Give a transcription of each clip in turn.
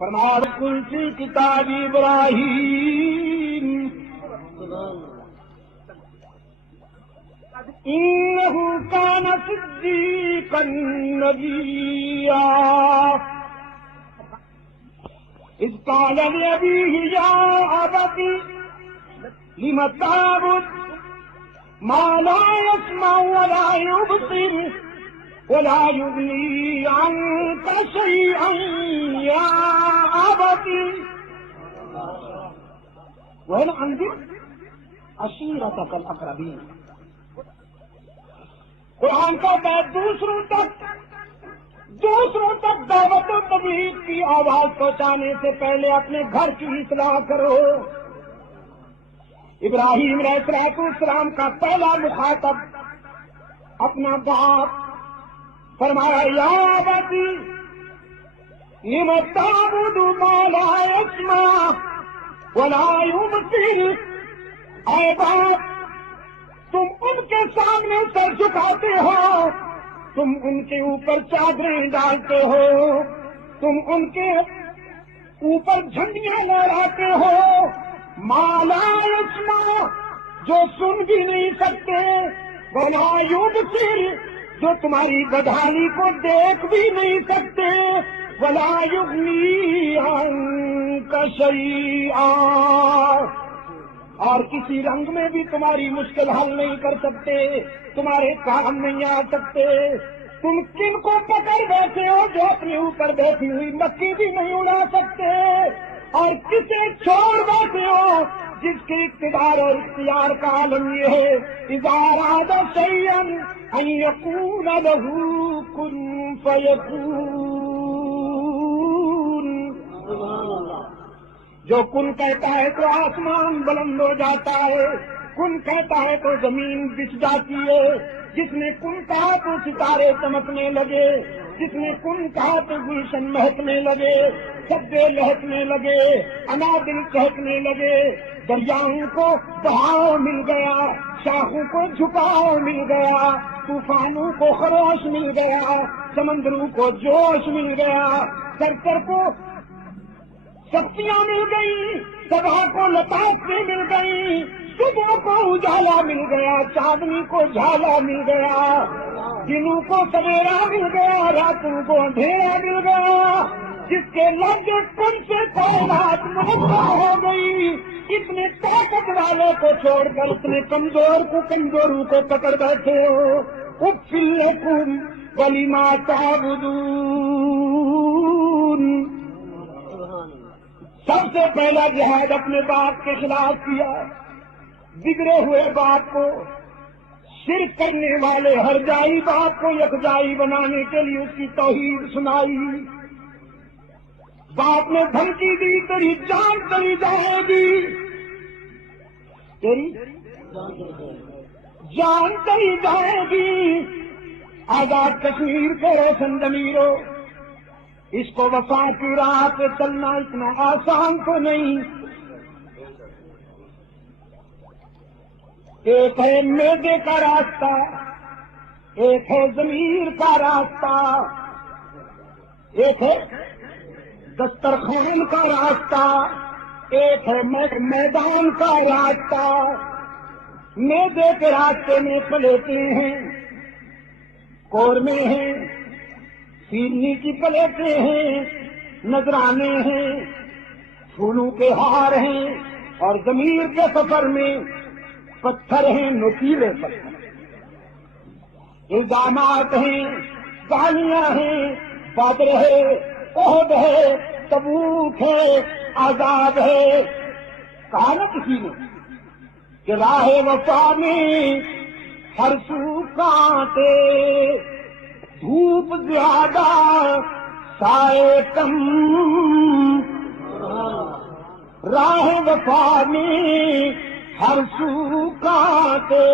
فرمایا کل فی کتاب ابراہیم انہ کان صدیقا نبیا اذ قال لأبیہ یا ابت لم تعبد ما لا يسمع ولا يبصر ولا يغني عنك شيئا يا أبت وأنذر عشيرتك الأقربين. قرآن کا بیت دوسروں تک دعوت و تبلیغ کی آواز پہنچانے سے پہلے اپنے گھر کی اصلاح کرو. ابراہیم علیہ السلام کا پہلا مخاطب اپنا باپ. فرمایا یا ابتی لم تعبد ما لا يسمع ولا يبصر. اے باپ تم ان کے سامنے سر جھکاتے ہو, تم ان کے اوپر چادریں ڈالتے ہو, تم ان کے اوپر جھنڈیاں لہراتے ہو. ما لا يسمع جو سن بھی نہیں سکتے, ولا يبصر جو تمہاری بدحالی کو دیکھ بھی نہیں سکتے, ولا یغنی عنک شیئا اور کسی رنگ میں بھی تمہاری مشکل حل نہیں کر سکتے, تمہارے کام نہیں آ سکتے. تم کن کو پکڑ بیٹھے ہو جو اپنے اوپر بیٹھی ہوئی مکھی بھی نہیں اڑا سکتے, اور کسے چھوڑ بیٹھے ہو جس کے اقتدار اور اختیار کا عالم یہ ہے اذا اراد شیئا ان یقول له کن فیکون. جو کن کہتا ہے تو آسمان بلند ہو جاتا ہے, کن کہتا ہے تو زمین بچھ جاتی ہے, جس نے کن کہا تو ستارے چمکنے لگے, جس نے کن کہا تو گلشن مہکنے لگے, سبزے لہکنے لگے, انادل چہکنے لگے, دریاؤں کو بہاؤ مل گیا, شاخوں کو جھکاؤ مل گیا, طوفانوں کو خروش مل گیا, سمندروں کو جوش مل گیا, سرسر کو شکتیاں مل گئی, صبح کو لطافیں مل گئی, صبح کو اجالا مل گیا, چاندنی کو جھالا مل گیا, دنوں کو سویرا مل گیا, راتوں کو اندھیرا مل گیا. جس کے لفظ کن سے کائنات منور ہو گئی, اتنے طاقت والے کو چھوڑ کر اتنے کمزوروں کو پکڑ بیٹھے ہو. اف لکم ولما تعبدون. سب سے پہلا جہاد اپنے باپ کے خلاف کیا, بگڑے ہوئے باپ کو, شرک کرنے والے ہر جائی باپ کو یکجائی بنانے کے لیے اس کی توحید سنائی. باپ نے دھمکی دی تیری جان چلی جائے گی, تیری جان چلی جائے گی. آزاد کشمیر کے روشن ضمیروں, اس کو وفا کی راہ پہ چلنا اتنا آسان تو نہیں. ایک ہے میدے کا راستہ, ایک ہے ضمیر کا راستہ, ایک ہے دسترخوان کا راستہ, ایک ہے میدان کا راستہ. میدے کے راستے میں پلیٹیں ہیں, قورمے ہیں, سیرنی کی پلیٹیں ہیں, نذرانے ہیں, پھولوں کے ہار ہیں, اور ضمیر کے سفر میں پتھر ہیں, نوکیلے پتھر, الزامات ہیں, گالیاں ہیں, بدر ہے, احد ہے, تبوک ہے, عذاب ہے. کہا نا کسی نے کہ راہ وفا میں ہر سو کانٹے, دھوپ زیادہ سائے کم. راہ وفا میں ہر سو کانٹے,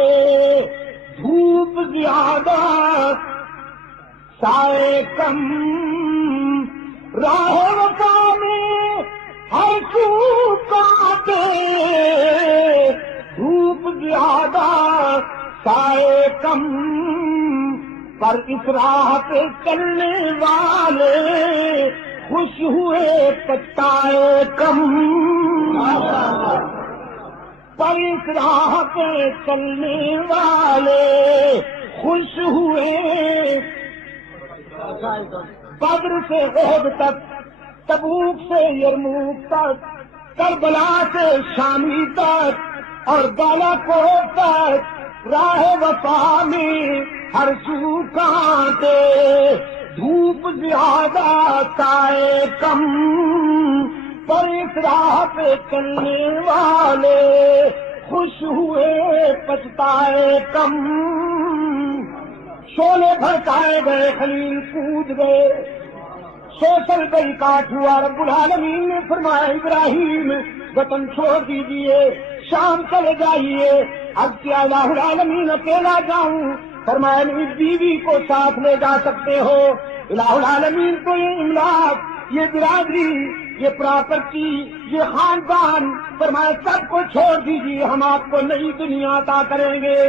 دھوپ زیادہ سائے کم. راہ وفا میں ہر سو کانٹے, دھوپ زیادہ سائے کم. پر اس راہ پہ چلنے والے خوش خوش ہوئے پچھتائے کم، پر اس راہ پہ چلنے والے خوش ہوئے بدر سے احد تک، تبوک سے یرموک تک، کربلا سے شامی تک اور بالا کوٹ تک، راہ وفا میں ہر سو کانٹے، دھوپ زیادہ سائے کم، پر اس راہ پہ چلنے والے خوش ہوئے پچھتائے کم۔ شعلے بھڑکائے گئے، خلیل کود گئے، سوچل گئی کاٹ ہوا، رب العالمین نے فرمایا ابراہیم وطن چھوڑ دیجیے، شام چلے جائیے۔ اب کیا الہ العالمین اکیلا جاؤں؟ فرمایا نہیں، بیوی کو ساتھ لے جا سکتے ہو۔ الہ العالمین کو یہ املاک، یہ برادری، یہ پراپرٹی، یہ خاندان، فرمایا سب کو چھوڑ دیجیے، ہم آپ کو نئی دنیا عطا کریں گے۔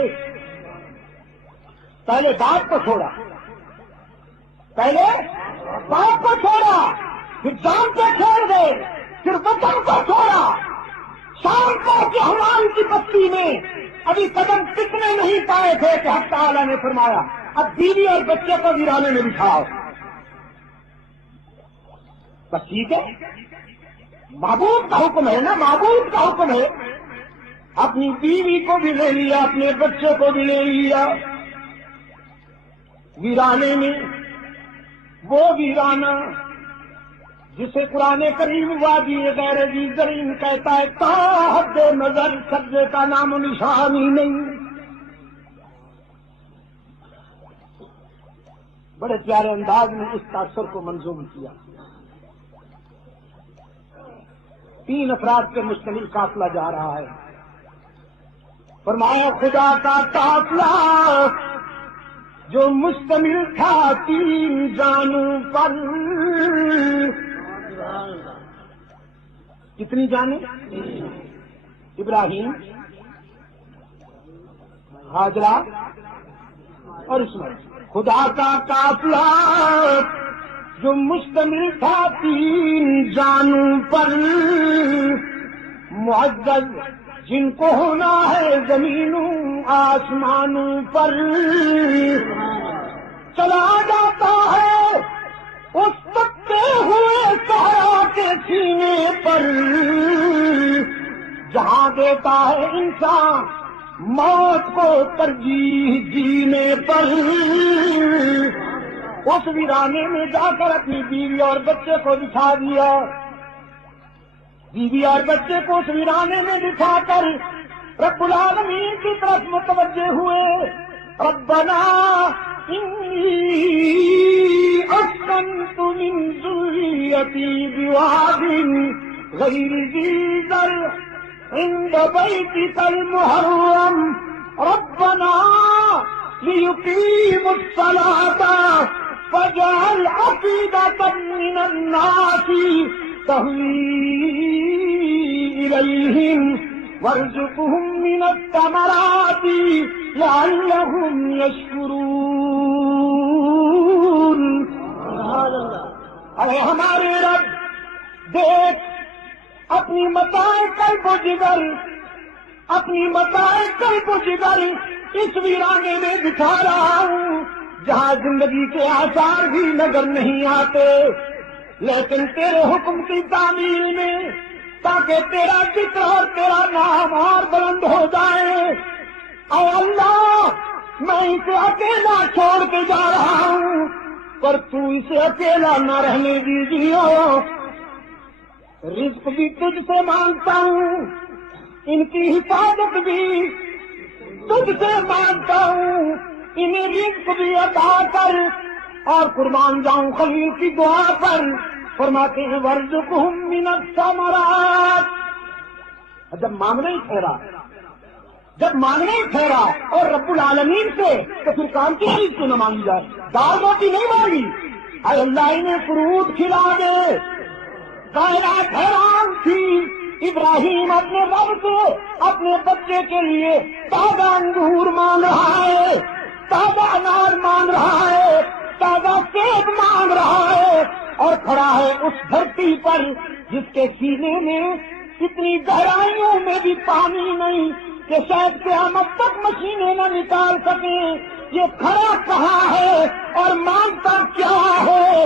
پہلے باپ کو چھوڑا، پہلے باپ کو چھوڑا، پھر جان پہ چھوڑ گئے، پھر وطن کو چھوڑا۔ شام کو کہ ہماری کی بستی میں ابھی قدم ٹکنے نہیں پائے تھے کہ حق تعالیٰ نے فرمایا اب بیوی اور بچے کو ویرانے میں بٹھاؤ۔ بس ٹھیک ہے، معبود کا حکم ہے نا، معبود کا حکم ہے۔ اپنی بیوی کو بھی لے لیا، اپنے بچے کو بھی لے لیا، ویرانے میں۔ وہ ویرانہ جسے قرآن کریم وادی غیر ذی زرعین کہتا ہے، تا حد نظر سبزے کا نام و نشان ہی نہیں۔ بڑے پیارے انداز میں اس تاثر کو منظوم کیا۔ 3 افراد پہ مشتمل قافلہ جا رہا ہے۔ فرمایا خدا کا قافلہ جو مشتمل تھا 3 جانوں پر۔ کتنی جانیں؟ ابراہیم، ہاجرہ اور اسماعیل۔ خدا کا قافلہ جو مشتمل تھا 3 جانوں پر، معزز جن کو ہونا ہے زمینوں آسمانوں پر، چلا جاتا ہے اس تکتے ہوئے صحرا کے سینے پر، جہاں دیتا ہے انسان موت کو ترجیح جینے پر۔ اس ویرانے میں جا کر اپنی بیوی اور بچے کو بٹھا دیا، بیوی اور بچے کو اس ویرانے میں بٹھا کر رب العالمین کی طرف متوجہ ہوئے۔ ربنا انی اسکنت من ذریتی بواد غیر ذی زرع عند بیتک المحرم ربنا لیقیموا الصلاة فاجعل أفئدة من الناس تهوی إلیہم وارزقهم من الثمرات لعلهم يشكرون۔ اے ہمارے رب، دیکھ اپنی متاع قلب و جگر، اپنی متاع قلب و جگر اس ویرانے میں بٹھا رہا ہوں جہاں زندگی کے آثار بھی نظر نہیں آتے، لیکن تیرے حکم کی تعمیل میں، تاکہ تیرا ذکر اور تیرا نام اور بلند ہو جائے۔ اے اللہ، میں اسے اکیلا چھوڑ کے جا رہا ہوں، پر تو اسے اکیلا نہ رہنے دیجیے۔ رزق بھی تجھ سے مانگتا ہوں، ان کی حفاظت بھی تجھ سے مانگتا ہوں، انہیں رزق بھی عطا کر، اور قربان جاؤں خلیل کی دعا پر۔ فرماتے ہیں وارزقہم من الثمرات۔ جب مانگنا ہی ٹھہرا، جب مانگنا ہی ٹھہرا اور رب العالمین سے، تو پھر کام کی چیز کیوں نہ مانگی جائے؟ دال روٹی نہیں مانگی، اے اللہ انہیں فروٹ کھلا دے۔ کائنات حیران تھی، ابراہیم اپنے رب سے اپنے بچے کے لیے تازہ انگور مانگ رہا ہے، تازہ انار مانگ رہا ہے، تازہ سیب مانگ رہا ہے، اور کھڑا ہے اس دھرتی پر جس کے سینے میں اتنی گہرائیوں میں بھی پانی نہیں کہ شاید قیامت تک مشینیں نہ نکال سکیں. یہ کھڑا کہاں ہے اور مانگتا کیا ہے؟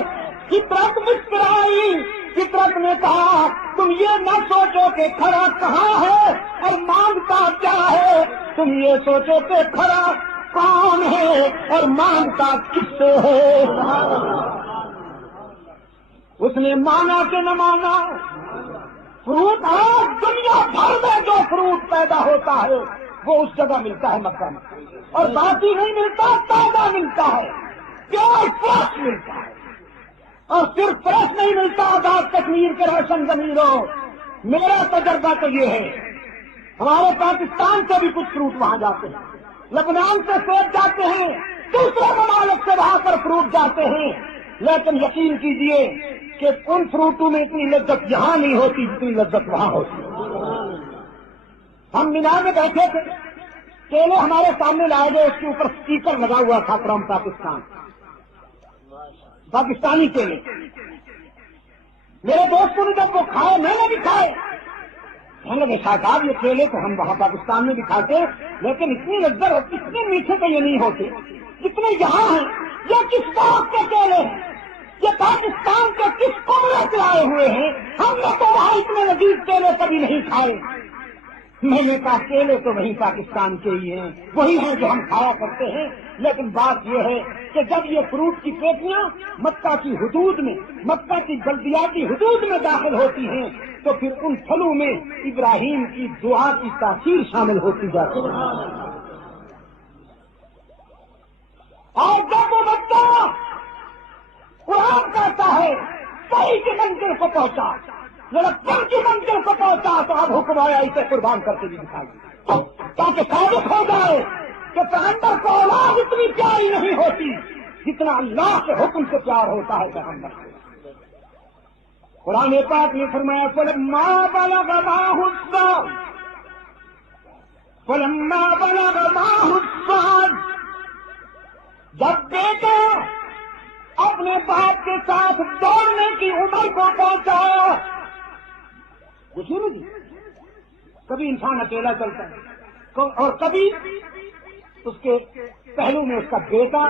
فطرت مسکرائی. فطرت نے کہا تم یہ نہ سوچو کہ کھڑا کہاں ہے اور مانگتا کیا ہے، تم یہ سوچو کہ کھڑا کون ہے اور مانگتا کس سے ہے. اس نے مانا کہ نہ مانا. فروٹ آج دنیا بھر میں جو فروٹ پیدا ہوتا ہے وہ اس جگہ ملتا ہے مکہ میں، اور باقی نہیں ملتا، تازہ ملتا ہے، پیور فریش ملتا ہے. اور صرف فریش نہیں ملتا، آزاد کشمیر کے روشن ضمیروں. میرا تجربہ تو یہ ہے، ہمارے پاکستان سے بھی کچھ فروٹ وہاں جاتے ہیں، لبنان سے سیب جاتے ہیں، دوسرے ممالک سے وہاں پر فروٹ جاتے ہیں، لیکن یقین کیجئے کہ ان فروٹوں میں اتنی لذت یہاں نہیں ہوتی جتنی لذت وہاں ہوتی. ہم مینار میں بیٹھے تھے، کیلے ہمارے سامنے لائے گئے، اس کے اوپر اسٹیکر لگا ہوا تھا فرام پاکستان، پاکستانی کیلے. میرے دوستوں نے جب وہ کھائے، میں نے بھی کھائے، کہنے لگے صاحب یہ کیلے تو ہم وہاں پاکستان میں بھی کھاتے لیکن اتنی لذت اور اتنے میٹھے تو یہ نہیں ہوتے جتنے یہاں ہیں. یہ کس بات کے کیلے ہیں؟ یہ پاکستان کے کس کمرے سے آئے ہوئے ہیں؟ ہم نے تو وہاں اتنے لذیذ کیلے کبھی نہیں کھائے. میں نے کہا کیلے تو وہی پاکستان کے ہی ہیں، وہی ہیں جو ہم کھایا کرتے ہیں. لیکن بات یہ ہے کہ جب یہ فروٹ کی پیٹیاں مکہ کی حدود میں، مکہ کی بلدیاتی حدود میں داخل ہوتی ہیں تو پھر ان پھلوں میں ابراہیم کی دعا کی تاثیر شامل ہوتی جاتی ہے. اور جب وہ بچہ قرآن کہتا ہے صحیح کی منزل کو پہنچا، لڑکپن کی منزل کو پہنچا، تو اب حکم آیا اسے قربان کر کے بھی دکھائیے تاکہ ثابت ہو جائے کہ پیغمبر کو اولاد اتنی پیاری نہیں ہوتی جتنا اللہ کے حکم سے پیار ہوتا ہے پیغمبر سے. قرآن پاک نے فرمایا فلما بلغ معه السعي فلما بلغ معه السعي، جب بیٹا اپنے باپ کے ساتھ دوڑنے کی عمر کو پہنچایا. کچھ نہیں، کبھی انسان اکیلا چلتا ہے اور کبھی اس کے پہلو میں اس کا بیٹا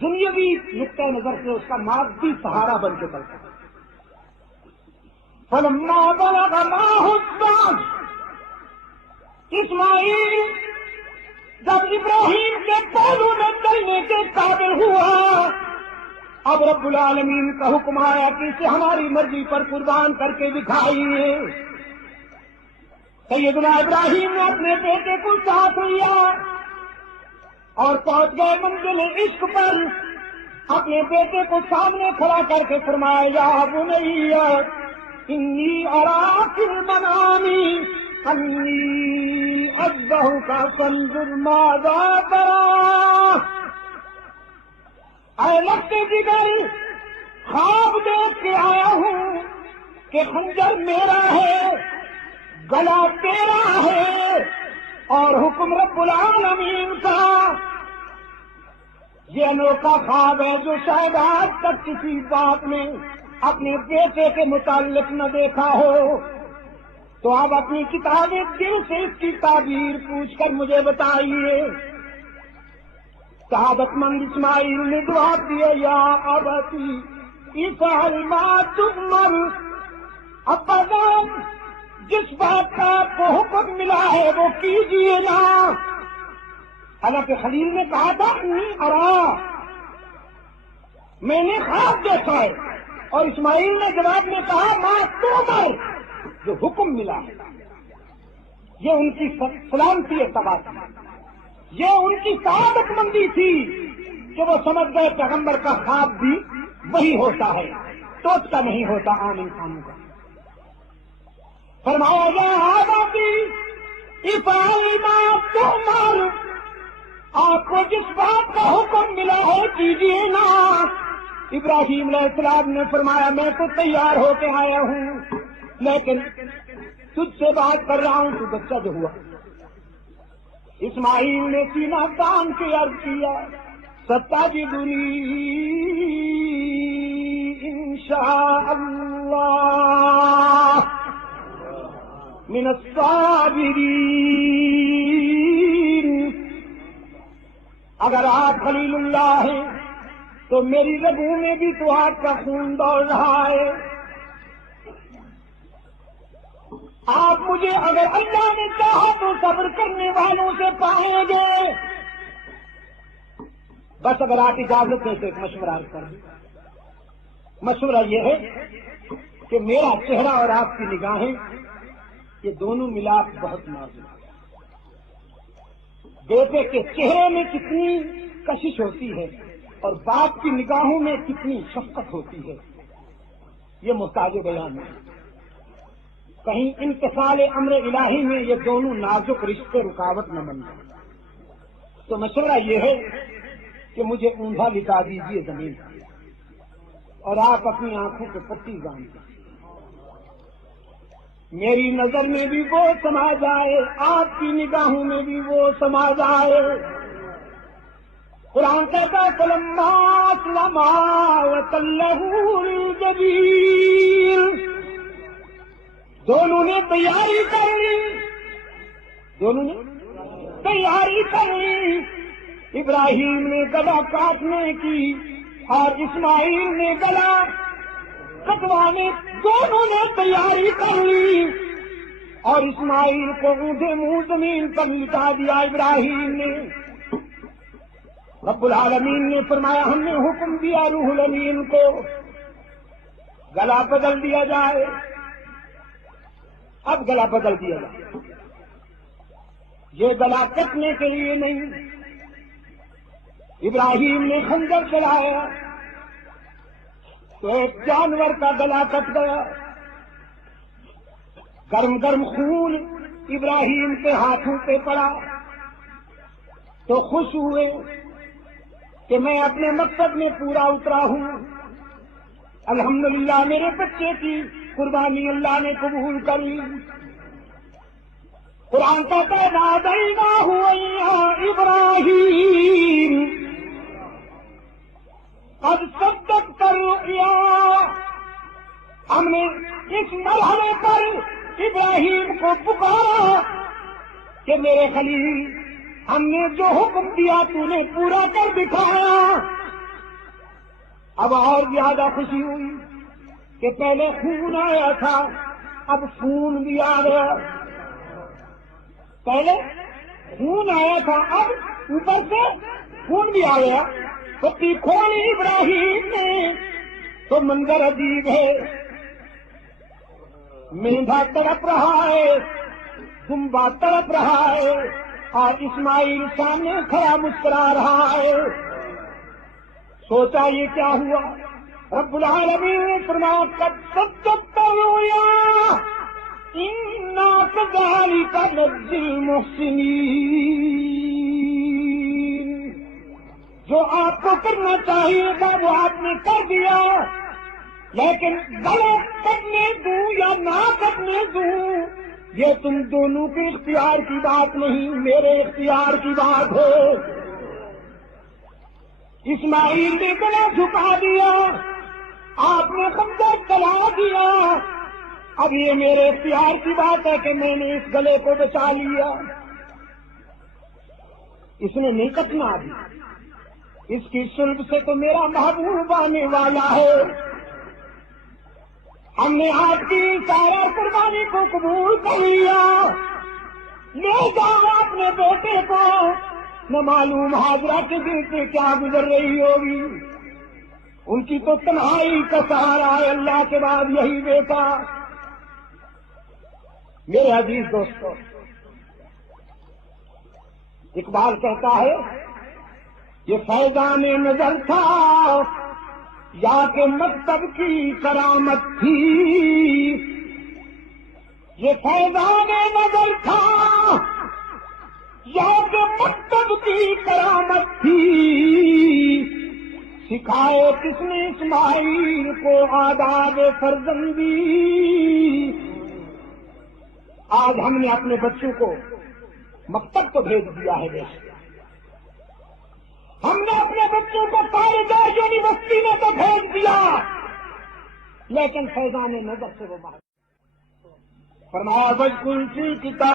دنیاوی نقطۂ نظر سے اس کا مادی سہارا بن کے چلتا ہے. فلما بلغ معه السعي، اسماعیل جب ابراہیم کے پہلو میں چلنے کے قابل ہوا، اب رب العالمین کا حکم آیا کہ اسے ہماری مرضی پر قربان کر کے دکھائیے. سیدنا ابراہیم نے اپنے بیٹے کو ساتھ لیا اور پہنچ گئے منزل عشق پر. اپنے بیٹے کو سامنے کھڑا کر کے فرمایا یا بنی انی ارا فی المنام انی اذبحک فانظر ماذا تری. اے لگتے جگر، خواب دیکھ کے آیا ہوں کہ خنجر میرا ہے، گلا تیرا ہے اور حکم رب العالمین کا. یہ انوکھا خواب ہے جو شاید آج تک کسی بات میں اپنے بیٹے کے متعلق نہ دیکھا ہو. تو آپ اپنی کتابیں دل سے اس کی تعبیر پوچھ کر مجھے بتائیے. شہادت مند اسماعیل نے جواب دیا یا ابتی افعل ما تؤمر. ابا جان، جس بات کا آپ کو حکم ملا ہے وہ کیجیے نا. حالانکہ خلیل نے کہا تھا نہیں ارا، میں نے خواب دیکھا ہے، اور اسماعیل نے جواب میں کہا ما تؤمر، جو حکم ملا ہے. یہ ان کی سلامتی اتباع تھی، یہ ان کی سعادت مندی تھی کہ وہ سمجھ گئے پیغمبر کا خواب بھی وہی ہوتا ہے، سوچ کا نہیں ہوتا عام انسانوں کا. فرمایا یا ابتی افعل ما تؤمر، آپ کو جس بات کا حکم ملا ہے کیجیے نا. ابراہیم علیہ السلام نے فرمایا میں تو تیار ہو کے آیا ہوں، لیکن تجھ سے بات کر رہا ہوں، تو بچہ جو ہوا. اسماعیل نے سینہ تان کے عرض کیا ستاجدنی شاء اللہ من الصابرین۔ اگر آپ خلیل اللہ ہیں تو میری رگوں میں بھی تو آپ کا خون دوڑ رہا ہے۔ آپ مجھے اگر اللہ نے چاہا تو صبر کرنے والوں سے پائیں گے۔ بس اگر آپ اجازت دیں تو ایک مشورہ کر دیں۔ مشورہ یہ ہے کہ میرا چہرہ اور آپ کی نگاہیں یہ دونوں ملاپ بہت نازک ہے۔ بیٹے کے چہرے میں کتنی کشش ہوتی ہے اور باپ کی نگاہوں میں کتنی شفقت ہوتی ہے، یہ محتاج بیان ہے۔ کہیں امتثال امر الہی میں یہ دونوں نازک رشتے رکاوٹ نہ بن جائیں۔ تو مشورہ یہ ہے کہ مجھے اونھا لٹا دیجیے زمین اور آپ اپنی آنکھوں پہ پٹی باندھ دیں، میری نظر میں بھی وہ سما جائے، آپ کی نگاہوں میں بھی وہ سما جائے۔ قرآن کہتا ہے فلما اسلما وتلہ للجبین، دونوں نے تیاری کر لی، دونوں نے تیاری کر لی۔ ابراہیم نے گلا کاٹنے کی اور اسماعیل نے گلا کٹوانے، دونوں نے تیاری کر لی اور اسماعیل کو اونھے منہ زمین پر لٹا دیا ابراہیم نے۔ رب العالمین نے فرمایا ہم نے حکم دیا روح الامین کو گلا بدل دیا جائے۔ اب گلا بدل دیا جائے، یہ گلا کٹنے کے لیے نہیں۔ ابراہیم نے خنجر چلایا تو ایک جانور کا گلا کٹ گیا، گرم گرم خون ابراہیم کے ہاتھوں پہ پڑا تو خوش ہوئے کہ میں اپنے مقصد میں پورا اترا ہوں، الحمدللہ میرے بچے کی قربانی اللہ نے قبول کر لی۔ قرآن کہتا ہے نادیناہ یا ابراہیم قد صدقت الرؤیا، ہم نے اس مرحلے پر ابراہیم کو پکارا کہ میرے خلیل ہم نے جو حکم دیا تو نے پورا کر دکھایا۔ اب اور زیادہ خوشی ہوئی کہ پہلے خون آیا تھا اب خون بھی آ گیا، پہلے خون آیا تھا اب اوپر سے خون بھی آ گیا۔ پتی کھولی ابراہیم نے تو منظر عجیب ہے، مینڈھا تڑپ رہا ہے، دمبا تڑپ رہا ہے اور اسماعیل سامنے کھڑا مسکرا رہا ہے۔ سوچا یہ کیا ہوا؟ رب العالمین نے فرمایا قد صدقت الرؤیا انا کذالک نجزی المحسنین، جو آپ کو کرنا چاہیے تھا وہ آپ نے کر دیا، لیکن غلط کرنے دوں یا نہ کرنے دوں یہ تم دونوں کے اختیار کی بات نہیں، میرے اختیار کی بات ہے۔ اسماعیل نے گلا جھکا دیا، آپ نے خنجر چلا دیا، اب یہ میرے اختیار کی بات ہے کہ میں نے اس گلے کو بچا لیا۔ اس نے نہیں کٹنا ابھی، اس کی صلب سے تو میرا محبوب آنے والا ہے۔ ہم نے آپ کی سارا قربانی کو قبول کر لیا، لے جاؤ اپنے بیٹے کو، نہ معلوم حاضرہ کے دل سے کیا گزر رہی ہوگی، ان کی تو تنہائی کا سہارا ہے اللہ کے بعد یہی بیٹا۔ میرے عزیز دوستو، اقبال کہتا ہے یہ فیضان نظر تھا یا کہ مکتب کی کرامت تھی، یہ فیضان نظر تھا یا کہ مکتب کی کرامت تھی، سکھائے کس نے اسماعیل کو آداب فرزندی۔ آج ہم نے اپنے بچوں کو مکتب تو بھیج دیا ہے، ہم نے اپنے بچوں کو کالج یونیورسٹی میں تو بھیج دیا، لیکن فیضان نظر سے وہ باہر فرمایا بس کل سی کتاب